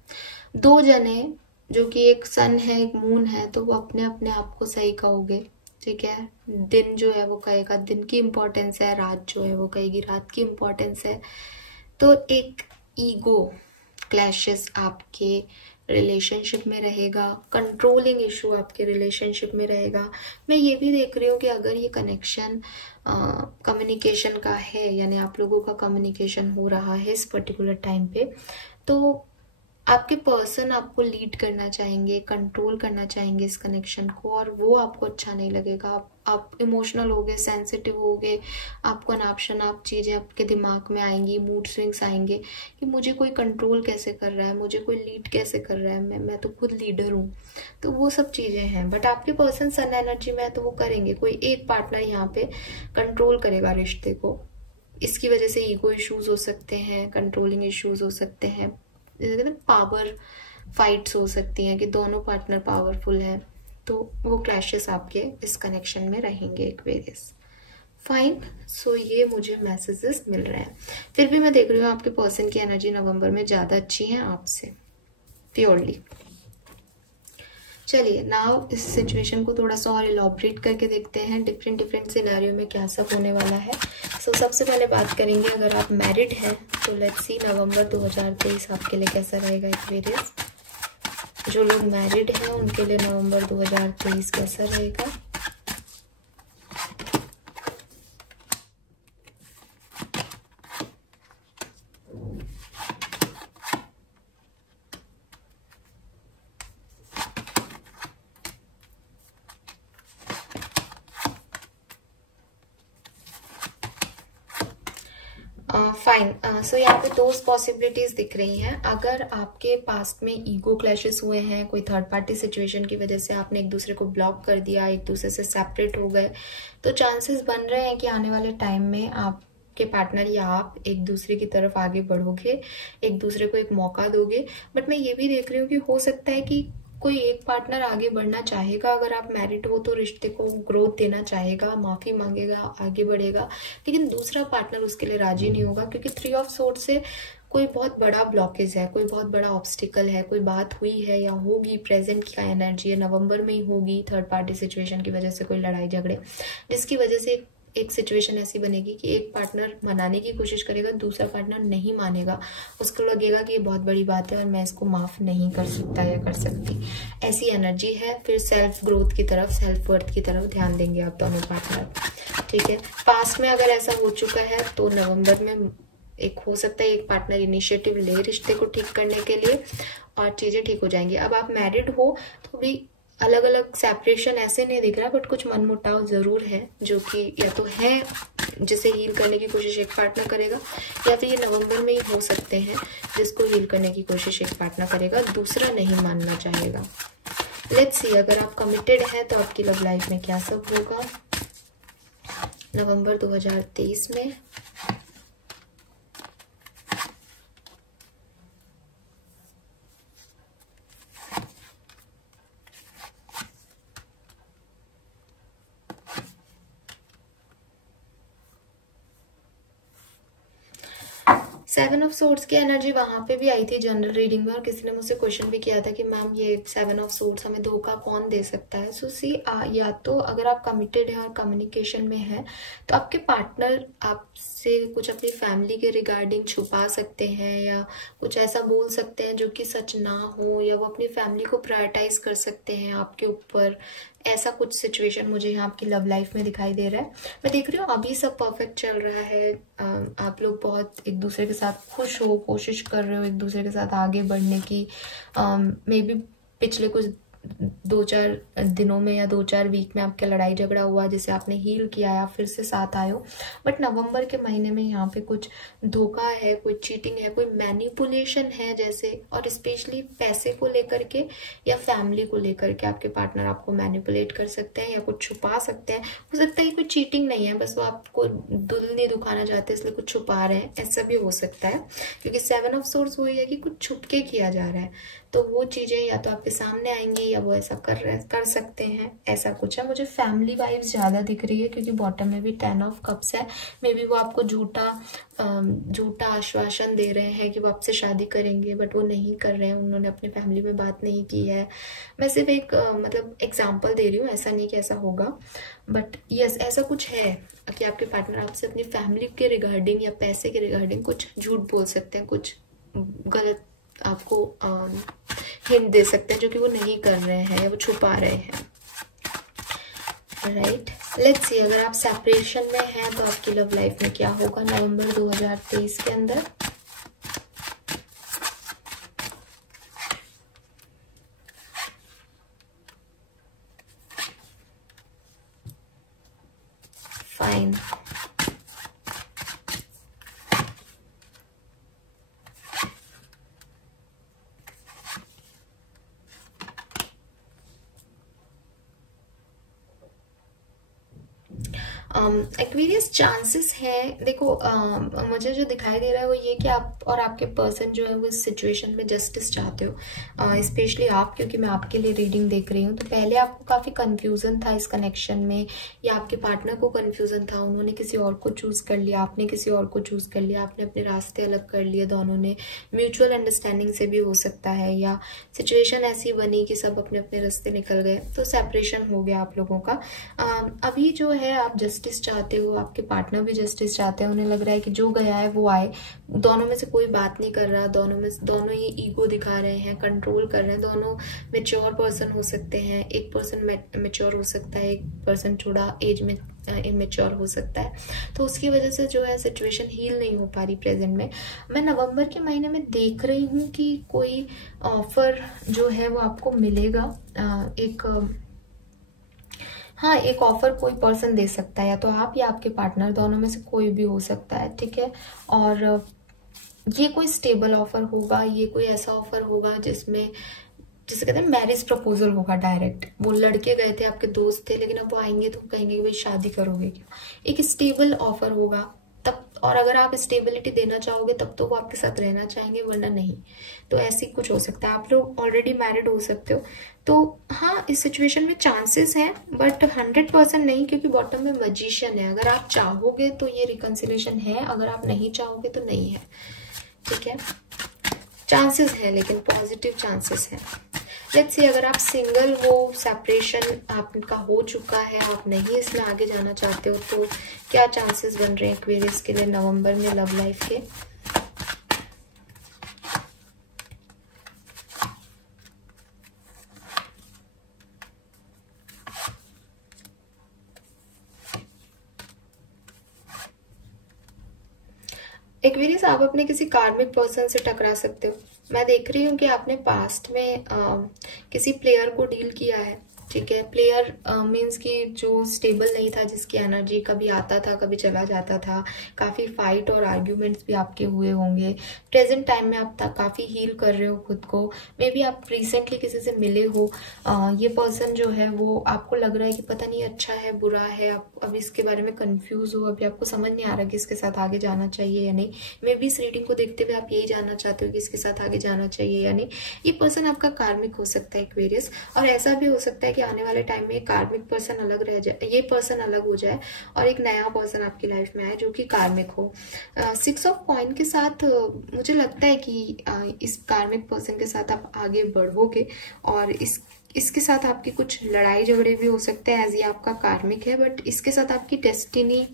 दो जने जो कि एक सन है एक मून है, तो वो अपने अपने आप को सही कहोगे, ठीक है। दिन जो है वो कहेगा दिन की इम्पोर्टेंस है, रात जो है वो कहेगी रात की इम्पोर्टेंस है। तो एक ईगो क्लैशेस आपके रिलेशनशिप में रहेगा, कंट्रोलिंग इशू आपके रिलेशनशिप में रहेगा। मैं ये भी देख रही हूँ कि अगर ये कनेक्शन कम्युनिकेशन का है, यानी आप लोगों का कम्युनिकेशन हो रहा है इस पर्टिकुलर टाइम पे, तो आपके पर्सन आपको लीड करना चाहेंगे, कंट्रोल करना चाहेंगे इस कनेक्शन को, और वो आपको अच्छा नहीं लगेगा। आप इमोशनल होगे, सेंसिटिव होगे, आपको अनाप शनाप चीज़ें आपके दिमाग में आएंगी, मूड स्विंग्स आएंगे कि मुझे कोई कंट्रोल कैसे कर रहा है, मुझे कोई लीड कैसे कर रहा है, मैं तो खुद लीडर हूँ। तो वो सब चीज़ें हैं। बट आपके पर्सन सन एनर्जी में है तो वो करेंगे, कोई एक पार्टनर यहाँ पे कंट्रोल करेगा रिश्ते को। इसकी वजह से ईगो इश्यूज हो सकते हैं, कंट्रोलिंग इश्यूज हो सकते हैं, पावर फाइट्स हो सकती हैं कि दोनों पार्टनर पावरफुल हैं, तो वो क्लैशेस आपके इस कनेक्शन में रहेंगे एक वेरियस। फाइन, सो ये मुझे मैसेजेस मिल रहे हैं। फिर भी मैं देख रही हूँ आपके पर्सन की एनर्जी नवंबर में ज़्यादा अच्छी है आपसे, प्योरली। चलिए नाउ इस सिचुएशन को थोड़ा सा और इलॉबरेट करके देखते हैं, डिफरेंट डिफरेंट सिनेरियो में क्या सब होने वाला है। सो सबसे पहले बात करेंगे, अगर आप मैरिड हैं तो लेट्स सी नवंबर 2023 आपके लिए कैसा रहेगा एक्वेरियस। जो लोग मैरिड हैं उनके लिए नवंबर 2023 कैसा रहेगा। फाइन, सो यहाँ पे दो पॉसिबिलिटीज दिख रही हैं। अगर आपके पास्ट में ईगो क्लैशेस हुए हैं, कोई थर्ड पार्टी सिचुएशन की वजह से आपने एक दूसरे को ब्लॉक कर दिया, एक दूसरे से सेपरेट हो गए, तो चांसेस बन रहे हैं कि आने वाले टाइम में आप के पार्टनर या आप एक दूसरे की तरफ आगे बढ़ोगे, एक दूसरे को एक मौका दोगे। बट मैं ये भी देख रही हूँ कि हो सकता है कि कोई एक पार्टनर आगे बढ़ना चाहेगा, अगर आप मैरिड हो तो रिश्ते को ग्रोथ देना चाहेगा, माफी मांगेगा, आगे बढ़ेगा, लेकिन दूसरा पार्टनर उसके लिए राजी नहीं होगा, क्योंकि 3 ऑफ सोर्ड से कोई बहुत बड़ा ब्लॉकेज है, कोई बहुत बड़ा ऑब्स्टिकल है, कोई बात हुई है या होगी, प्रेजेंट की एनर्जी है, नवंबर में ही होगी, थर्ड पार्टी सिचुएशन की वजह से कोई लड़ाई झगड़े, जिसकी वजह से एक सिचुएशन ऐसी बनेगी कि एक पार्टनर मनाने की कोशिश करेगा, दूसरा पार्टनर नहीं मानेगा, उसको लगेगा कि ये बहुत बड़ी बात है और मैं इसको माफ नहीं कर सकता या कर सकती, ऐसी एनर्जी है। फिर सेल्फ ग्रोथ की तरफ, सेल्फ वर्थ की तरफ ध्यान देंगे आप दोनों पार्टनर, ठीक है। पास्ट में अगर ऐसा हो चुका है तो नवंबर में एक हो सकता है एक पार्टनर इनिशिएटिव ले रिश्ते को ठीक करने के लिए और चीजें ठीक हो जाएंगी। अब आप मैरिड हो तो भी अलग अलग सेपरेशन ऐसे नहीं दिख रहा, बट कुछ मनमुटाव जरूर है, जो कि या तो है जिसे हील करने की कोशिश एक पार्टनर करेगा, या फिर ये नवंबर में ही हो सकते हैं जिसको हील करने की कोशिश एक पार्टनर करेगा, दूसरा नहीं मानना चाहेगा। लेट्स सी, अगर आप कमिटेड हैं तो आपकी लव लाइफ में क्या सब होगा नवंबर 2023 में। सेवन ऑफ सोर्ड्स की एनर्जी वहां पे भी आई थी जनरल रीडिंग में, और किसी ने मुझसे क्वेश्चन भी किया था कि मैम ये 7 ऑफ सोर्ड्स हमें धोखा कौन दे सकता है। सो सी, या तो अगर आप कमिटेड है और कम्युनिकेशन में है तो आपके पार्टनर आपसे कुछ अपनी फैमिली के रिगार्डिंग छुपा सकते हैं, या कुछ ऐसा बोल सकते हैं जो कि सच ना हो, या वो अपनी फैमिली को प्रायोरिटाइज कर सकते हैं आपके ऊपर। ऐसा कुछ सिचुएशन मुझे यहाँ आपकी लव लाइफ में दिखाई दे रहा है। मैं देख रही हूँ अभी सब परफेक्ट चल रहा है, आप लोग बहुत एक दूसरे के साथ खुश हो, कोशिश कर रहे हो एक दूसरे के साथ आगे बढ़ने की। मे बी पिछले कुछ दो चार दिनों में या 2-4 वीक में आपके लड़ाई झगड़ा हुआ जिसे आपने हील किया या फिर से साथ आए हो, बट नवंबर के महीने में यहाँ पे कुछ धोखा है, कोई चीटिंग है, कोई मैनिपुलेशन है जैसे, और स्पेशली पैसे को लेकर के या फैमिली को लेकर के आपके पार्टनर आपको मैनिपुलेट कर सकते हैं या कुछ छुपा सकते हैं। हो सकता है कोई चीटिंग नहीं है, बस वो आपको दिल नहीं दुखाना चाहते इसलिए कुछ छुपा रहे हैं, ऐसा भी हो सकता है, क्योंकि 7 ऑफ सोर्स वही है कि कुछ छुप के किया जा रहा है। तो वो चीजें या तो आपके सामने आएंगी या वो ऐसा कर सकते हैं, ऐसा कुछ है। मुझे फैमिली वाइब्स ज्यादा दिख रही है क्योंकि बॉटम में भी 10 ऑफ कप्स है। मे बी वो आपको झूठा आश्वासन दे रहे हैं कि वो आपसे शादी करेंगे, बट वो नहीं कर रहे हैं, उन्होंने अपनी फैमिली में बात नहीं की है। मैं सिर्फ एक मतलब एग्जाम्पल दे रही हूँ, ऐसा नहीं कि ऐसा होगा, बट यस ऐसा कुछ है कि आपके पार्टनर आपसे अपनी फैमिली के रिगार्डिंग या पैसे के रिगार्डिंग कुछ झूठ बोल सकते हैं, कुछ गलत आपको हिंट दे सकते हैं जो कि वो नहीं कर रहे हैं या वो छुपा रहे हैं। राइट, लेट्स सी अगर आप सेपरेशन में हैं तो आपकी लव लाइफ में क्या होगा नवंबर 2023 के अंदर। फाइन, एक्वेरियस चांसेस है। देखो मुझे जो दिखाई दे रहा है वो ये कि आप और आपके पर्सन जो है वो इस सिचुएशन में जस्टिस चाहते हो, स्पेशली आप, क्योंकि मैं आपके लिए रीडिंग देख रही हूँ। तो पहले आपको काफ़ी कंफ्यूजन था इस कनेक्शन में, या आपके पार्टनर को कंफ्यूजन था, उन्होंने किसी और को चूज़ कर लिया, आपने किसी और को चूज़ कर लिया, आपने अपने रास्ते अलग कर लिए, दोनों ने म्यूचुअल अंडरस्टैंडिंग से भी हो सकता है, या सिचुएशन ऐसी बनी कि सब अपने अपने रास्ते निकल गए, तो सेपरेशन हो गया आप लोगों का। अभी जो है आप जस्टिस चाहते हो, आपके पार्टनर भी जस्टिस चाहते हैं, उन्हें लग रहा है कि जो गया है वो आए। दोनों में से कोई बात नहीं कर रहा, दोनों ही ईगो दिखा रहे हैं, कंट्रोल कर रहे हैं। दोनों मेच्योर पर्सन हो सकते हैं, एक पर्सन मेच्योर हो सकता है, एक पर्सन थोड़ा एज में इमेच्योर हो सकता है। तो उसकी वजह से जो है सिचुएशन हील नहीं हो पा रही प्रेजेंट में। मैं नवंबर के महीने में देख रही हूँ कि कोई ऑफर जो है वो आपको मिलेगा। एक ऑफर कोई पर्सन दे सकता है, या तो आप या आपके पार्टनर, दोनों में से कोई भी हो सकता है, ठीक है। और ये कोई स्टेबल ऑफर होगा, ये कोई ऐसा ऑफर होगा जिसमें जिसे कहते हैं मैरिज प्रपोजल होगा डायरेक्ट। वो लड़के गए थे, आपके दोस्त थे, लेकिन अब वो आएंगे तो कहेंगे कि भाई शादी करोगे क्या। एक स्टेबल ऑफर होगा तब, और अगर आप स्टेबिलिटी देना चाहोगे तब तो वो आपके साथ रहना चाहेंगे, वरना नहीं। तो ऐसे कुछ हो सकता है। आप लोग ऑलरेडी मैरिड हो सकते हो। तो हाँ, इस सिचुएशन में चांसेस हैं, बट 100% नहीं, क्योंकि बॉटम में मैजिशियन है। अगर आप चाहोगे तो ये रिकंसिलेशन है, अगर आप नहीं चाहोगे तो नहीं है, ठीक है। चांसेस है, लेकिन पॉजिटिव चांसेस है। लेट्स सी अगर आप सिंगल हो, सेपरेशन आपका हो चुका है, आप नहीं इसमें आगे जाना चाहते हो, तो क्या चांसेस बन रहे हैं एक्वेरियस के लिए नवंबर में लव लाइफ के। एक्वेरियस आप अपने किसी कार्मिक पर्सन से टकरा सकते हो। मैं देख रही हूँ कि आपने पास्ट में किसी प्लेयर को डील किया है, ठीक है। प्लेयर मीन्स कि जो स्टेबल नहीं था, जिसकी एनर्जी कभी आता था कभी चला जाता था, काफ़ी फाइट और आर्ग्यूमेंट्स भी आपके हुए होंगे। प्रेजेंट टाइम में आप काफ़ी हील कर रहे हो खुद को। मे बी आप रिसेंटली किसी से मिले हो। ये पर्सन जो है वो आपको लग रहा है कि पता नहीं अच्छा है बुरा है, आप अभी इसके बारे में कंफ्यूज हो, अभी आपको समझ नहीं आ रहा कि इसके साथ आगे जाना चाहिए या नहीं। मे बी इस रीडिंग को देखते हुए आप यही जानना चाहते हो कि इसके साथ आगे जाना चाहिए या नहीं। ये पर्सन आपका कार्मिक हो सकता है एक्वेरियस, और ऐसा भी हो सकता है कि आने वाले टाइम में कार्मिक पर्सन अलग रह जाए, ये पर्सन अलग हो जाए और एक नया पर्सन आपकी लाइफ में आए जो कि कार्मिक हो। 6 ऑफ कॉइन के साथ मुझे लगता है कि इस कार्मिक पर्सन के साथ आप आगे बढ़ोगे, और इसके साथ आपकी कुछ लड़ाई झगड़े भी हो सकते हैं, एज ये आपका कार्मिक है, बट इसके साथ आपकी डेस्टिनी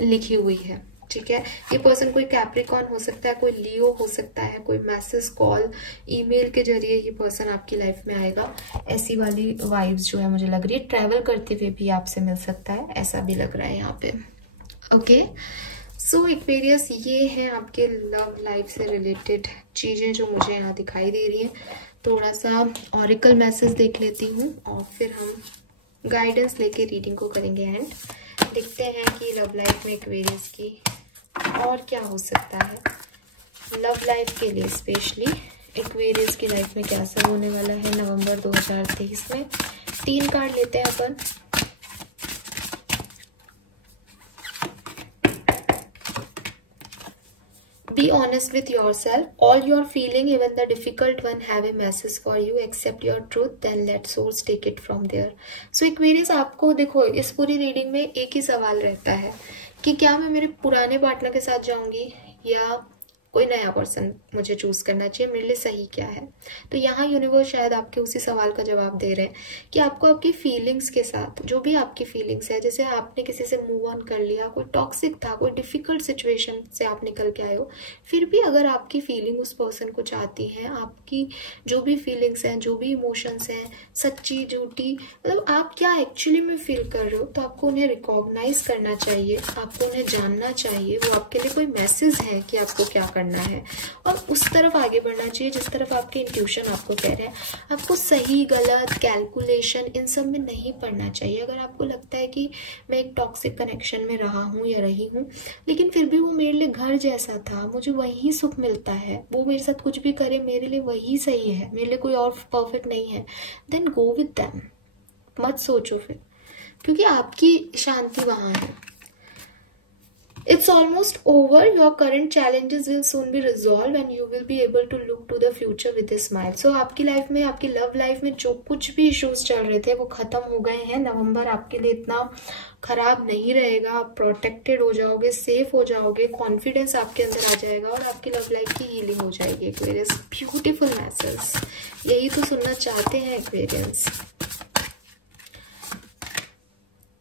लिखी हुई है, ठीक है। ये पर्सन कोई कैप्रिकॉन हो सकता है, कोई लियो हो सकता है, कोई मैसेज, कॉल, ईमेल के जरिए ये पर्सन आपकी लाइफ में आएगा। ऐसी वाली वाइब्स जो है मुझे लग रही है। ट्रैवल करते हुए भी आपसे मिल सकता है, ऐसा भी लग रहा है यहाँ पे। ओके, सो एक्वेरियस, ये है आपके लव लाइफ से रिलेटेड चीजें जो मुझे यहाँ दिखाई दे रही है। थोड़ा सा ऑरिकल मैसेज देख लेती हूँ और फिर हम गाइडेंस लेके रीडिंग को करेंगे एंड देखते हैं कि लव लाइफ में एक्वेरियस की और क्या हो सकता है लव लाइफ के लिए, स्पेशली एक्वेरियस की लाइफ में क्या सब होने वाला है नवंबर 2023 में। 3 कार्ड लेते हैं अपन। Be honest with yourself. All your feeling, even the difficult one, have a message for you. Accept your truth, then let source take it from there. So Aquarius, आपको देखो इस पूरी रीडिंग में एक ही सवाल रहता है कि क्या मैं मेरे पुराने पार्टनर के साथ जाऊंगी या कोई नया पर्सन मुझे चूज करना चाहिए, मेरे लिए सही क्या है। तो यहाँ यूनिवर्स शायद आपके उसी सवाल का जवाब दे रहे हैं कि आपको आपकी फीलिंग्स के साथ, जो भी आपकी फीलिंग्स है, जैसे आपने किसी से मूव ऑन कर लिया, कोई टॉक्सिक था, कोई डिफिकल्ट सिचुएशन से आप निकल के आए हो, फिर भी अगर आपकी फीलिंग उस पर्सन को चाहती है, आपकी जो भी फीलिंग्स हैं, जो भी इमोशंस हैं, सच्ची झूठी, मतलब आप क्या एक्चुअली में फील कर रहे हो, तो आपको उन्हें रिकॉग्नाइज करना चाहिए, आपको उन्हें जानना चाहिए। वो आपके लिए कोई मैसेज है कि आपको क्या करना है और उस तरफ आगे बढ़ना चाहिए जिस तरफ आपके इंट्यूशन आपको कह रहे हैं। आपको सही गलत कैलकुलेशन इन सब में नहीं पड़ना चाहिए। अगर आपको लगता है कि मैं एक टॉक्सिक कनेक्शन में रहा हूँ या रही हूँ, लेकिन फिर भी वो मेरे लिए घर जैसा था, मुझे वही सुख मिलता है, वो मेरे साथ कुछ भी करे मेरे लिए वही सही है, मेरे लिए कोई और परफेक्ट नहीं है, देन गो विद देम। मत सोचो फिर, क्योंकि आपकी शांति वहां है। It's almost over. Your current challenges will soon be resolved and you will be able to look to the future with a smile. So आपकी लाइफ में, आपकी लव लाइफ में जो कुछ भी इश्यूज चल रहे थे वो खत्म हो गए हैं। नवंबर आपके लिए इतना खराब नहीं रहेगा, आप प्रोटेक्टेड हो जाओगे, सेफ हो जाओगे, कॉन्फिडेंस आपके अंदर आ जाएगा और आपकी लव लाइफ की हीलिंग हो जाएगी। एक्वेरियस, ब्यूटीफुल मैसेज, यही तो सुनना चाहते हैं एक्वेरियंस।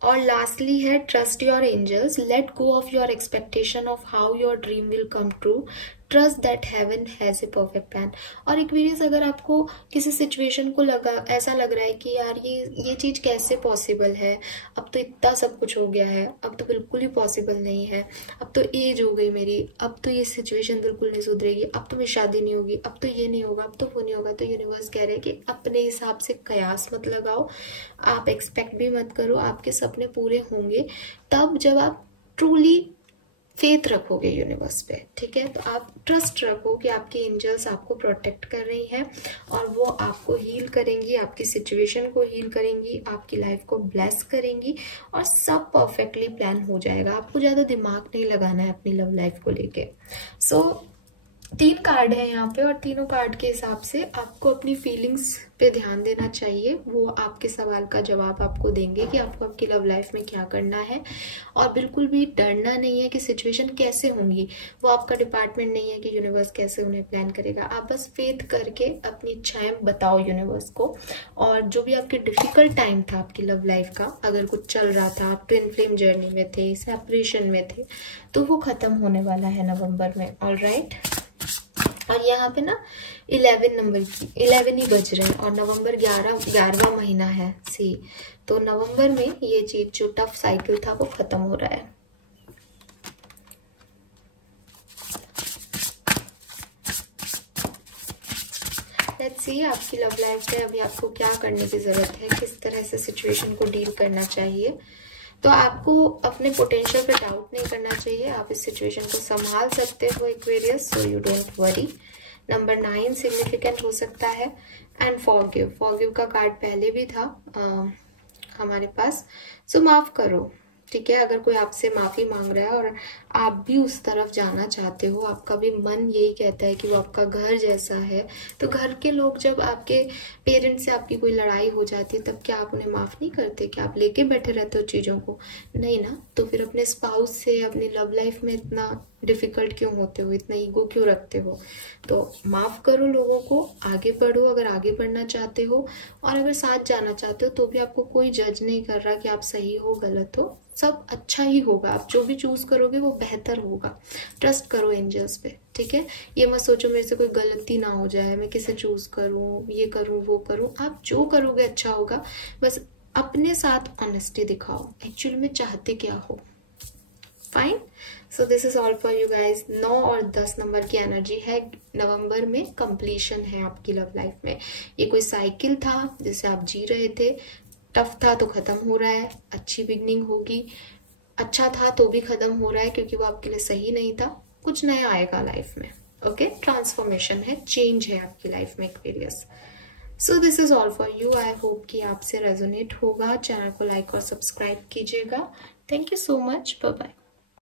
और लास्टली है trust your angels, let go of your expectation of how your dream will come true, trust that heaven has a perfect plan. और एक्वेरियस, अगर आपको किसी सिचुएशन को ऐसा लग रहा है कि यार ये चीज कैसे पॉसिबल है, अब तो इतना सब कुछ हो गया है, अब तो बिल्कुल ही पॉसिबल नहीं है, अब तो एज हो गई मेरी, अब तो ये सिचुएशन बिल्कुल नहीं सुधरेगी, अब तो मेरी शादी नहीं होगी, अब तो ये नहीं होगा, अब तो वो नहीं होगा, तो यूनिवर्स कह रहे हैं कि अपने हिसाब से कयास मत लगाओ, आप एक्सपेक्ट भी मत करो, आपके सपने पूरे होंगे तब जब आप ट्रूली फेथ रखोगे यूनिवर्स पे। ठीक है, तो आप ट्रस्ट रखो कि आपकी एंजल्स आपको प्रोटेक्ट कर रही हैं और वो आपको हील करेंगी, आपकी सिचुएशन को हील करेंगी, आपकी लाइफ को ब्लेस करेंगी और सब परफेक्टली प्लान हो जाएगा। आपको ज्यादा दिमाग नहीं लगाना है अपनी लव लाइफ को लेके। सो 3 कार्ड है यहाँ पे और तीनों कार्ड के हिसाब से आपको अपनी फीलिंग्स पे ध्यान देना चाहिए। वो आपके सवाल का जवाब आपको देंगे कि आपको आपकी लव लाइफ में क्या करना है। और बिल्कुल भी डरना नहीं है कि सिचुएशन कैसे होंगी, वो आपका डिपार्टमेंट नहीं है कि यूनिवर्स कैसे उन्हें प्लान करेगा। आप बस फेथ करके अपनी इच्छाएं बताओ यूनिवर्स को। और जो भी आपके डिफिकल्ट टाइम था आपकी लव लाइफ का, अगर कुछ चल रहा था, आप ट्विन फ्लेम जर्नी में थे, सेपरेशन में थे, तो वो खत्म होने वाला है नवंबर में। ऑलराइट, और यहाँ पे ना 11 नंबर की 11 ही बज रहे हैं और नवंबर 11वां महीना है सी, तो नवंबर में ये चीज जो टफ साइकिल था वो खत्म हो रहा है। लेट्स सी आपकी लव लाइफ में अभी आपको क्या करने की जरूरत है, किस तरह से सिचुएशन को डील करना चाहिए। तो आपको अपने पोटेंशियल पे डाउट नहीं करना चाहिए, आप इस सिचुएशन को संभाल सकते हो Aquarius, so you don't worry. Number 9 significant हो सकता है एंड फॉरगिव। फॉरगिव का कार्ड पहले भी था हमारे पास, सो माफ करो। ठीक है, अगर कोई आपसे माफी मांग रहा है और आप भी उस तरफ जाना चाहते हो, आपका भी मन यही कहता है कि वो आपका घर जैसा है, तो घर के लोग, जब आपके पेरेंट्स से आपकी कोई लड़ाई हो जाती है तब क्या आप उन्हें माफ नहीं करते? क्या आप लेके बैठे रहते हो चीजों को? नहीं ना। तो फिर अपने स्पाउस से अपनी लव लाइफ में इतना डिफिकल्ट क्यों होते हो, इतना ईगो क्यों रखते हो? तो माफ करो लोगों को, आगे बढ़ो अगर आगे बढ़ना चाहते हो, और अगर साथ जाना चाहते हो तो भी आपको कोई जज नहीं कर रहा कि आप सही हो गलत हो, सब अच्छा ही होगा। आप जो भी चूज करोगे वो बेहतर होगा। ट्रस्ट करो एंजल्स पे। ठीक है, ये मत सोचो मेरे से कोई गलती ना हो जाए, मैं किसे चूज करूं, ये करूं वो करूं। आप जो करोगे अच्छा होगा। बस अपने साथ ऑनेस्टी दिखाओ, एक्चुअली में चाहते क्या हो। Fine. So this is all for you guys. 9 और 10 नंबर की एनर्जी है, नवंबर में कंप्लीशन है आपकी लव लाइफ में। ये कोई साइकिल था जिसे आप जी रहे थे, टफ था तो खत्म हो रहा है, अच्छी बिगनिंग होगी, अच्छा था तो भी खत्म हो रहा है क्योंकि वो आपके लिए सही नहीं था, कुछ नया आएगा लाइफ में। ओके, ट्रांसफॉर्मेशन है, चेंज है आपकी लाइफ में, Aquarius. So this is all for you. I hope कि आपसे रेजोनेट होगा। चैनल को लाइक और सब्सक्राइब कीजिएगा। Thank you so much, bye bye.